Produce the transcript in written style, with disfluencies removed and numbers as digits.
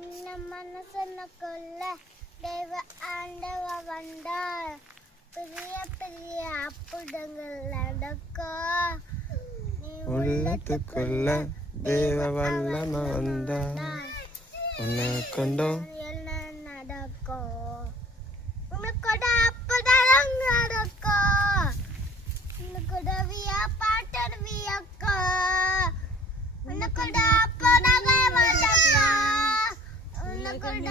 சின்ன மனசனுக்குள்ள தெய்வ ஆண்டவ வந்தார். பெரிய பெரிய அற்புதங்கள் நடக்கும். உள்ளத்துக்குள்ள தேவ வல்லம வந்தார். உன்னை கண்டோம் என்ன நடக்கும். உனக்கோட அப்பதான் நடக்கும். உனக்கோட வியா பாட்டர் வியக்கா. உனக்கோட அப்பதான் நடக்கும். உனக்கோட